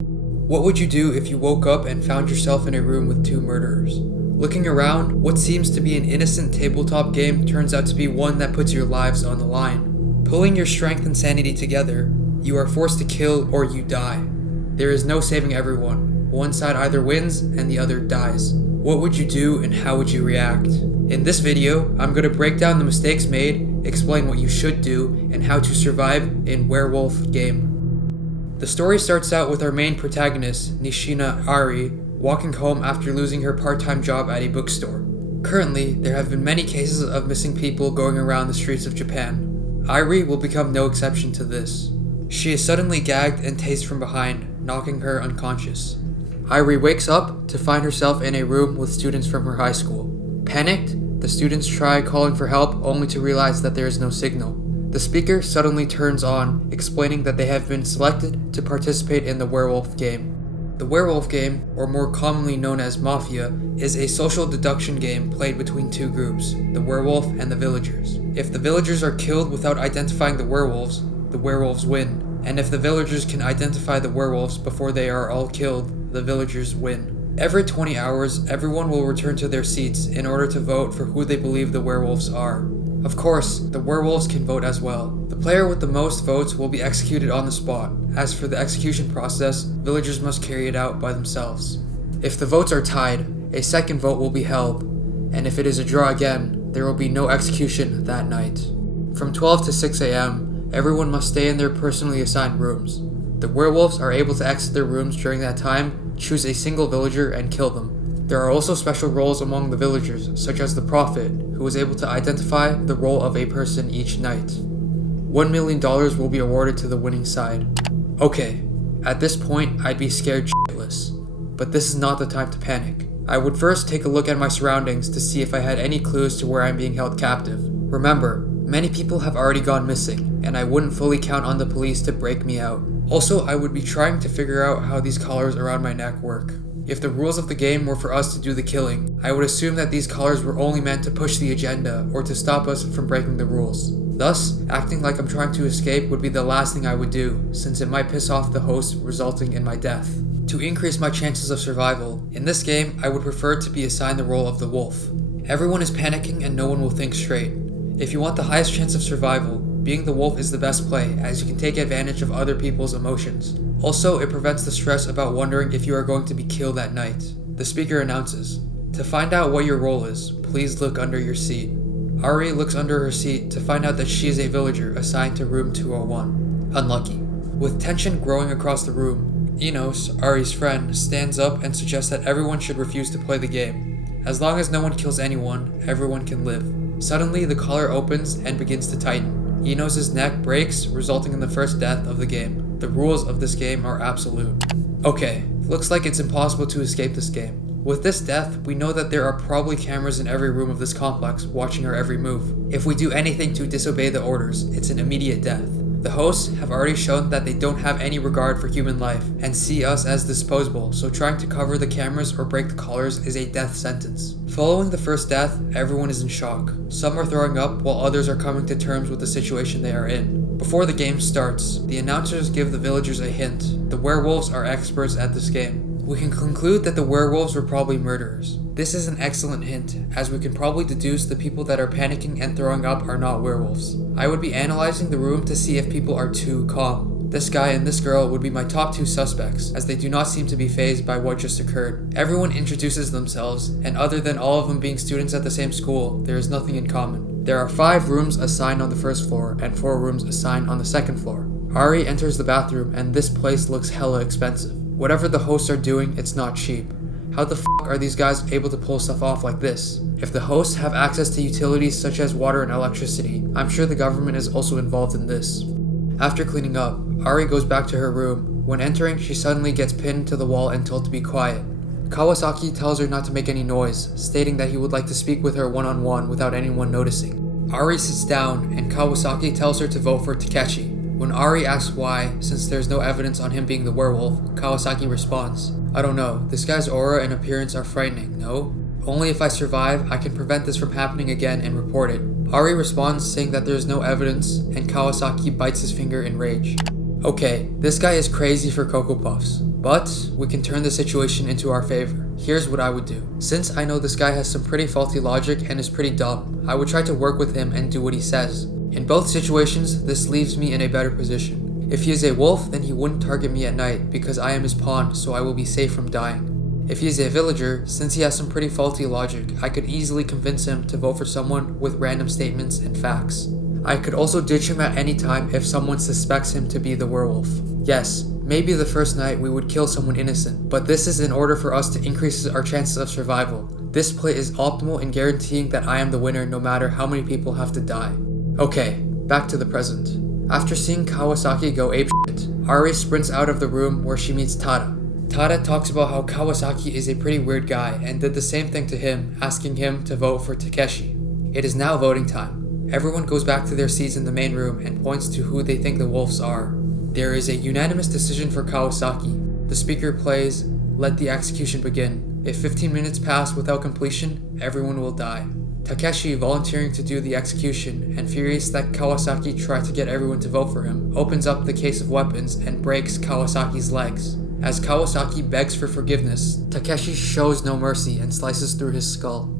What would you do if you woke up and found yourself in a room with two murderers? Looking around, what seems to be an innocent tabletop game turns out to be one that puts your lives on the line. Pulling your strength and sanity together, you are forced to kill or you die. There is no saving everyone. One side either wins and the other dies. What would you do and how would you react? In this video, I'm going to break down the mistakes made, explain what you should do, and how to survive in Werewolf Game. The story starts out with our main protagonist, Nishina Airi, walking home after losing her part-time job at a bookstore. Currently, there have been many cases of missing people going around the streets of Japan. Airi will become no exception to this. She is suddenly gagged and tased from behind, knocking her unconscious. Airi wakes up to find herself in a room with students from her high school. Panicked, the students try calling for help only to realize that there is no signal. The speaker suddenly turns on, explaining that they have been selected to participate in the Werewolf Game. The Werewolf Game, or more commonly known as Mafia, is a social deduction game played between two groups, the werewolf and the villagers. If the villagers are killed without identifying the werewolves win, and if the villagers can identify the werewolves before they are all killed, the villagers win. Every 20 hours, everyone will return to their seats in order to vote for who they believe the werewolves are. Of course, the werewolves can vote as well. The player with the most votes will be executed on the spot. As for the execution process, villagers must carry it out by themselves. If the votes are tied, a second vote will be held, and if it is a draw again, there will be no execution that night. From 12 to 6 a.m., everyone must stay in their personally assigned rooms. The werewolves are able to exit their rooms during that time, choose a single villager, and kill them. There are also special roles among the villagers, such as the prophet, who is able to identify the role of a person each night. $1 million will be awarded to the winning side. Okay, at this point I'd be scared shitless, but this is not the time to panic. I would first take a look at my surroundings to see if I had any clues to where I'm being held captive. Remember, many people have already gone missing, and I wouldn't fully count on the police to break me out. Also, I would be trying to figure out how these collars around my neck work. If the rules of the game were for us to do the killing, I would assume that these collars were only meant to push the agenda or to stop us from breaking the rules. Thus, acting like I'm trying to escape would be the last thing I would do, since it might piss off the host, resulting in my death. To increase my chances of survival, in this game I would prefer to be assigned the role of the wolf. Everyone is panicking and no one will think straight. If you want the highest chance of survival, being the wolf is the best play, as you can take advantage of other people's emotions. Also, it prevents the stress about wondering if you are going to be killed that night. The speaker announces, "To find out what your role is, please look under your seat." Airi looks under her seat to find out that she is a villager assigned to room 201. Unlucky. With tension growing across the room, Enos, Airi's friend, stands up and suggests that everyone should refuse to play the game. As long as no one kills anyone, everyone can live. Suddenly, the collar opens and begins to tighten. Enos' neck breaks, resulting in the first death of the game. The rules of this game are absolute. Okay, looks like it's impossible to escape this game. With this death, we know that there are probably cameras in every room of this complex watching our every move. If we do anything to disobey the orders, it's an immediate death. The hosts have already shown that they don't have any regard for human life and see us as disposable, so trying to cover the cameras or break the collars is a death sentence. Following the first death, everyone is in shock. Some are throwing up while others are coming to terms with the situation they are in. Before the game starts, the announcers give the villagers a hint. The werewolves are experts at this game. We can conclude that the werewolves were probably murderers. This is an excellent hint, as we can probably deduce the people that are panicking and throwing up are not werewolves. I would be analyzing the room to see if people are too calm. This guy and this girl would be my top two suspects, as they do not seem to be fazed by what just occurred. Everyone introduces themselves, and other than all of them being students at the same school, there is nothing in common. There are 5 rooms assigned on the first floor, and 4 rooms assigned on the second floor. Airi enters the bathroom, and this place looks hella expensive. Whatever the hosts are doing, it's not cheap. How the f*** are these guys able to pull stuff off like this? If the hosts have access to utilities such as water and electricity, I'm sure the government is also involved in this. After cleaning up, Airi goes back to her room. When entering, she suddenly gets pinned to the wall and told to be quiet. Kawasaki tells her not to make any noise, stating that he would like to speak with her one-on-one without anyone noticing. Airi sits down, and Kawasaki tells her to vote for Takeshi. When Airi asks why, since there's no evidence on him being the werewolf, Kawasaki responds, "I don't know, this guy's aura and appearance are frightening, no? Only if I survive, I can prevent this from happening again and report it." Airi responds saying that there's no evidence, and Kawasaki bites his finger in rage. Okay, this guy is crazy for Cocoa Puffs. But we can turn the situation into our favor. Here's what I would do. Since I know this guy has some pretty faulty logic and is pretty dumb, I would try to work with him and do what he says. In both situations, this leaves me in a better position. If he is a wolf, then he wouldn't target me at night because I am his pawn, so I will be safe from dying. If he is a villager, since he has some pretty faulty logic, I could easily convince him to vote for someone with random statements and facts. I could also ditch him at any time if someone suspects him to be the werewolf. Yes, maybe the first night we would kill someone innocent, but this is in order for us to increase our chances of survival. This play is optimal in guaranteeing that I am the winner no matter how many people have to die. Okay, back to the present. After seeing Kawasaki go apeshit, Airi sprints out of the room where she meets Tada. Tada talks about how Kawasaki is a pretty weird guy and did the same thing to him, asking him to vote for Takeshi. It is now voting time. Everyone goes back to their seats in the main room and points to who they think the wolves are. There is a unanimous decision for Kawasaki. The speaker plays, "Let the execution begin. If 15 minutes pass without completion, everyone will die." Takeshi, volunteering to do the execution and furious that Kawasaki tried to get everyone to vote for him, opens up the case of weapons and breaks Kawasaki's legs. As Kawasaki begs for forgiveness, Takeshi shows no mercy and slices through his skull.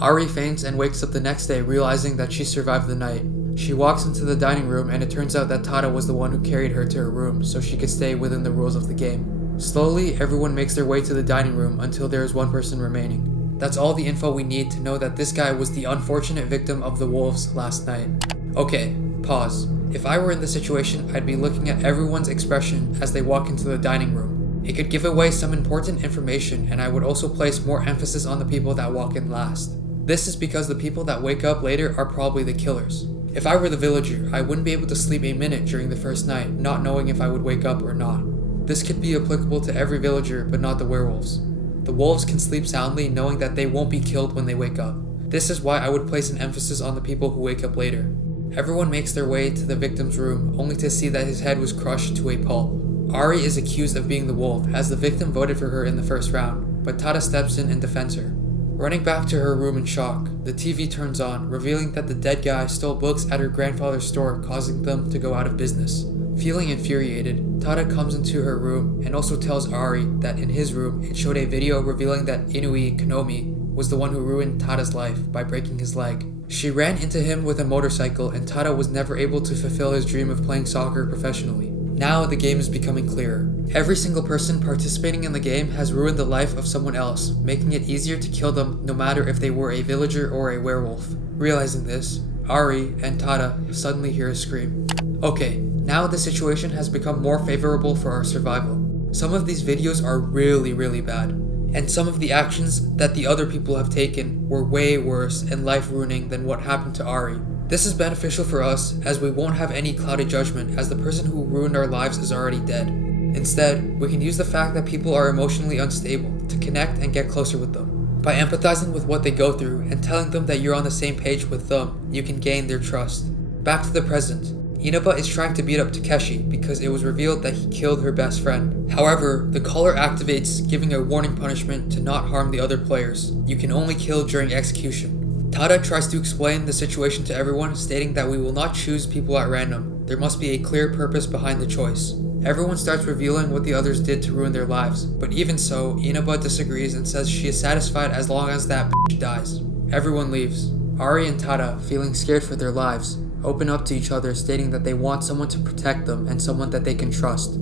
Airi faints and wakes up the next day realizing that she survived the night. She walks into the dining room and it turns out that Tada was the one who carried her to her room so she could stay within the rules of the game. Slowly, everyone makes their way to the dining room until there is one person remaining. That's all the info we need to know that this guy was the unfortunate victim of the wolves last night. Okay, pause. If I were in this situation, I'd be looking at everyone's expression as they walk into the dining room. It could give away some important information, and I would also place more emphasis on the people that walk in last. This is because the people that wake up later are probably the killers. If I were the villager, I wouldn't be able to sleep a minute during the first night, not knowing if I would wake up or not. This could be applicable to every villager, but not the werewolves. The wolves can sleep soundly knowing that they won't be killed when they wake up. This is why I would place an emphasis on the people who wake up later. Everyone makes their way to the victim's room, only to see that his head was crushed to a pulp. Airi is accused of being the wolf, as the victim voted for her in the first round, but Tada steps in and defends her. Running back to her room in shock, the TV turns on, revealing that the dead guy stole books at her grandfather's store, causing them to go out of business. Feeling infuriated, Tada comes into her room and also tells Airi that in his room it showed a video revealing that Inui Konomi was the one who ruined Tada's life by breaking his leg. She ran into him with a motorcycle and Tada was never able to fulfill his dream of playing soccer professionally. Now the game is becoming clearer. Every single person participating in the game has ruined the life of someone else, making it easier to kill them no matter if they were a villager or a werewolf. Realizing this, Airi and Tada suddenly hear a scream. Okay, now the situation has become more favorable for our survival. Some of these videos are really bad, and some of the actions that the other people have taken were way worse and life-ruining than what happened to Airi. This is beneficial for us as we won't have any clouded judgment as the person who ruined our lives is already dead. Instead, we can use the fact that people are emotionally unstable to connect and get closer with them. By empathizing with what they go through and telling them that you're on the same page with them, you can gain their trust. Back to the present. Inaba is trying to beat up Takeshi because it was revealed that he killed her best friend. However, the caller activates, giving a warning punishment to not harm the other players. You can only kill during execution. Tada tries to explain the situation to everyone, stating that we will not choose people at random. There must be a clear purpose behind the choice. Everyone starts revealing what the others did to ruin their lives, but even so, Inaba disagrees and says she is satisfied as long as that bitch dies. Everyone leaves. Airi and Tada, feeling scared for their lives, open up to each other, stating that they want someone to protect them and someone that they can trust.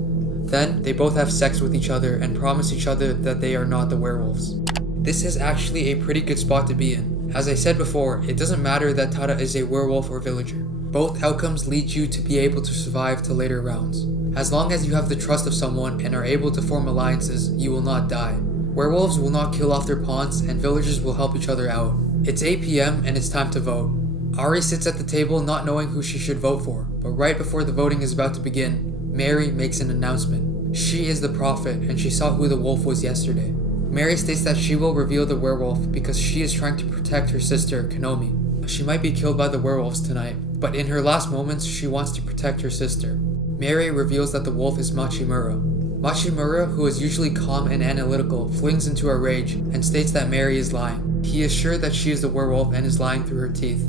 Then, they both have sex with each other and promise each other that they are not the werewolves. This is actually a pretty good spot to be in. As I said before, it doesn't matter that Tada is a werewolf or villager. Both outcomes lead you to be able to survive to later rounds. As long as you have the trust of someone and are able to form alliances, you will not die. Werewolves will not kill off their pawns and villagers will help each other out. It's 8 PM and it's time to vote. Airi sits at the table not knowing who she should vote for, but right before the voting is about to begin, Mary makes an announcement. She is the prophet and she saw who the wolf was yesterday. Mary states that she will reveal the werewolf because she is trying to protect her sister, Konomi. She might be killed by the werewolves tonight, but in her last moments, she wants to protect her sister. Mary reveals that the wolf is Machimura. Machimura, who is usually calm and analytical, flings into a rage and states that Mary is lying. He is sure that she is the werewolf and is lying through her teeth.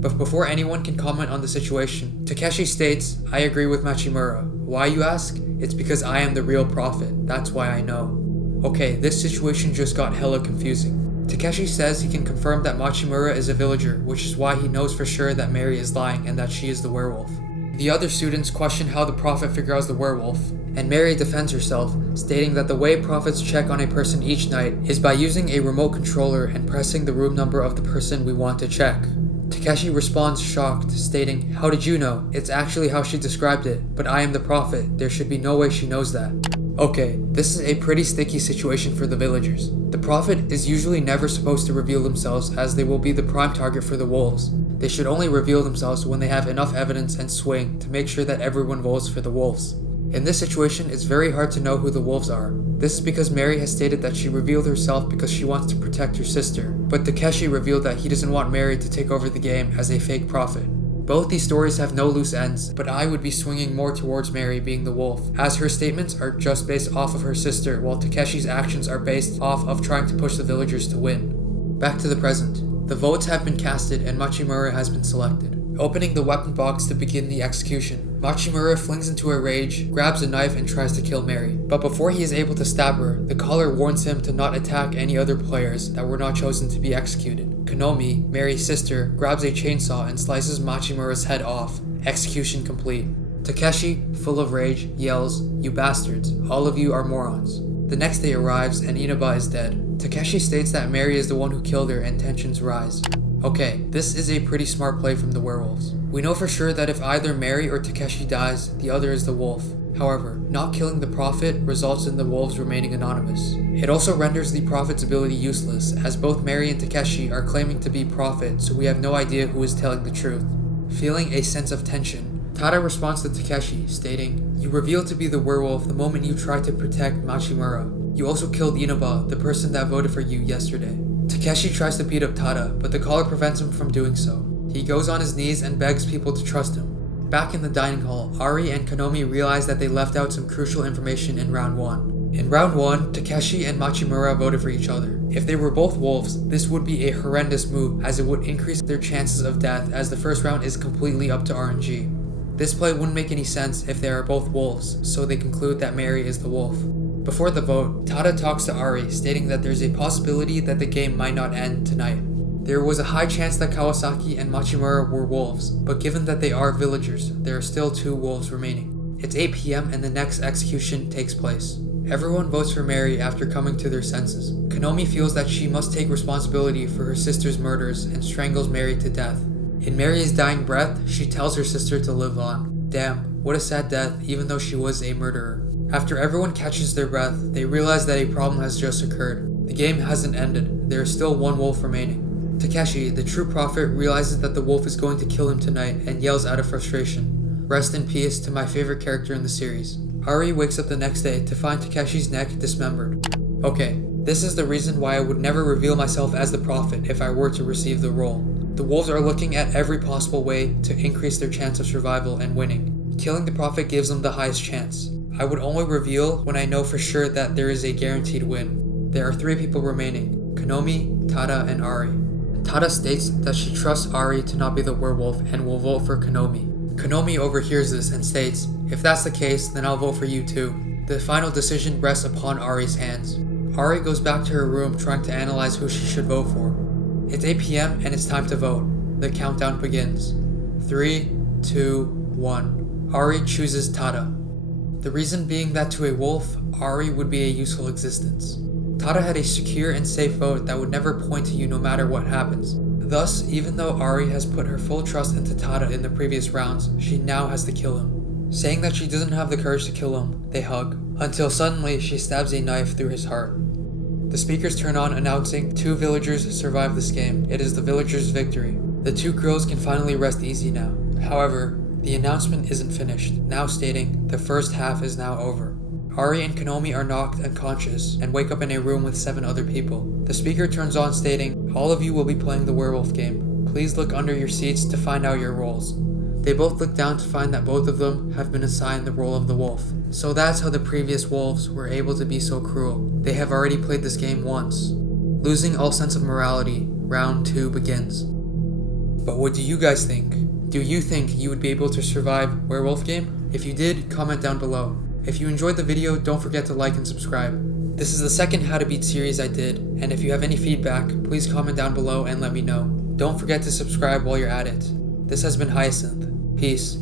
But before anyone can comment on the situation, Takeshi states, "I agree with Machimura." Why, you ask? It's because I am the real prophet, that's why I know. Okay, this situation just got hella confusing. Takeshi says he can confirm that Machimura is a villager, which is why he knows for sure that Mary is lying and that she is the werewolf. The other students question how the prophet figures out the werewolf, and Mary defends herself, stating that the way prophets check on a person each night is by using a remote controller and pressing the room number of the person we want to check. Takeshi responds shocked, stating, "How did you know? It's actually how she described it, but I am the prophet, there should be no way she knows that." Okay, this is a pretty sticky situation for the villagers. The prophet is usually never supposed to reveal themselves as they will be the prime target for the wolves. They should only reveal themselves when they have enough evidence and swing to make sure that everyone votes for the wolves. In this situation, it's very hard to know who the wolves are. This is because Mary has stated that she revealed herself because she wants to protect her sister, but Takeshi revealed that he doesn't want Mary to take over the game as a fake prophet. Both these stories have no loose ends, but I would be swinging more towards Mary being the wolf, as her statements are just based off of her sister, while Takeshi's actions are based off of trying to push the villagers to win. Back to the present. The votes have been casted and Machimura has been selected. Opening the weapon box to begin the execution, Machimura flings into a rage, grabs a knife and tries to kill Mary. But before he is able to stab her, the caller warns him to not attack any other players that were not chosen to be executed. Konomi, Mary's sister, grabs a chainsaw and slices Machimura's head off. Execution complete. Takeshi, full of rage, yells, "You bastards, all of you are morons." The next day arrives and Inaba is dead. Takeshi states that Mary is the one who killed her and tensions rise. Okay, this is a pretty smart play from the werewolves. We know for sure that if either Mary or Takeshi dies, the other is the wolf. However, not killing the prophet results in the wolves remaining anonymous. It also renders the prophet's ability useless, as both Mary and Takeshi are claiming to be prophet, so we have no idea who is telling the truth. Feeling a sense of tension, Tada responds to Takeshi, stating, "You revealed to be the werewolf the moment you tried to protect Machimura. You also killed Inaba, the person that voted for you yesterday." Takeshi tries to beat up Tada, but the caller prevents him from doing so. He goes on his knees and begs people to trust him. Back in the dining hall, Ari and Konomi realize that they left out some crucial information in round 1. In round 1, Takeshi and Machimura voted for each other. If they were both wolves, this would be a horrendous move as it would increase their chances of death as the first round is completely up to RNG. This play wouldn't make any sense if they are both wolves, so they conclude that Mary is the wolf. Before the vote, Tada talks to Ari, stating that there's a possibility that the game might not end tonight. There was a high chance that Kawasaki and Machimura were wolves, but given that they are villagers, there are still 2 wolves remaining. It's 8 PM and the next execution takes place. Everyone votes for Mary after coming to their senses. Konomi feels that she must take responsibility for her sister's murders and strangles Mary to death. In Mary's dying breath, she tells her sister to live on. Damn, what a sad death, even though she was a murderer. After everyone catches their breath, they realize that a problem has just occurred. The game hasn't ended, there is still 1 wolf remaining. Takeshi, the true prophet, realizes that the wolf is going to kill him tonight and yells out of frustration. Rest in peace to my favorite character in the series. Ari wakes up the next day to find Takeshi's neck dismembered. Okay, this is the reason why I would never reveal myself as the prophet if I were to receive the role. The wolves are looking at every possible way to increase their chance of survival and winning. Killing the prophet gives them the highest chance. I would only reveal when I know for sure that there is a guaranteed win. There are 3 people remaining, Konomi, Tada, and Ari. Tada states that she trusts Ari to not be the werewolf and will vote for Konomi. Konomi overhears this and states, "If that's the case, then I'll vote for you too." The final decision rests upon Ari's hands. Ari goes back to her room trying to analyze who she should vote for. It's 8 PM and it's time to vote. The countdown begins. 3, 2, 1. Ari chooses Tada. The reason being that to a wolf, Ari would be a useful existence. Tada had a secure and safe vote that would never point to you no matter what happens. Thus, even though Ari has put her full trust into Tada in the previous rounds, she now has to kill him. Saying that she doesn't have the courage to kill him, they hug, until suddenly she stabs a knife through his heart. The speakers turn on announcing 2 villagers survived this game. It is the villagers' victory. The 2 girls can finally rest easy now. However, the announcement isn't finished, now stating, the first half is now over. Ari and Konomi are knocked unconscious and wake up in a room with 7 other people. The speaker turns on stating, all of you will be playing the Werewolf Game. Please look under your seats to find out your roles. They both look down to find that both of them have been assigned the role of the wolf. So that's how the previous wolves were able to be so cruel. They have already played this game once. Losing all sense of morality, round 2 begins. But what do you guys think? Do you think you would be able to survive Werewolf Game? If you did, comment down below. If you enjoyed the video, don't forget to like and subscribe. This is the second How to Beat series I did, and if you have any feedback, please comment down below and let me know. Don't forget to subscribe while you're at it. This has been Hyacinth. Peace.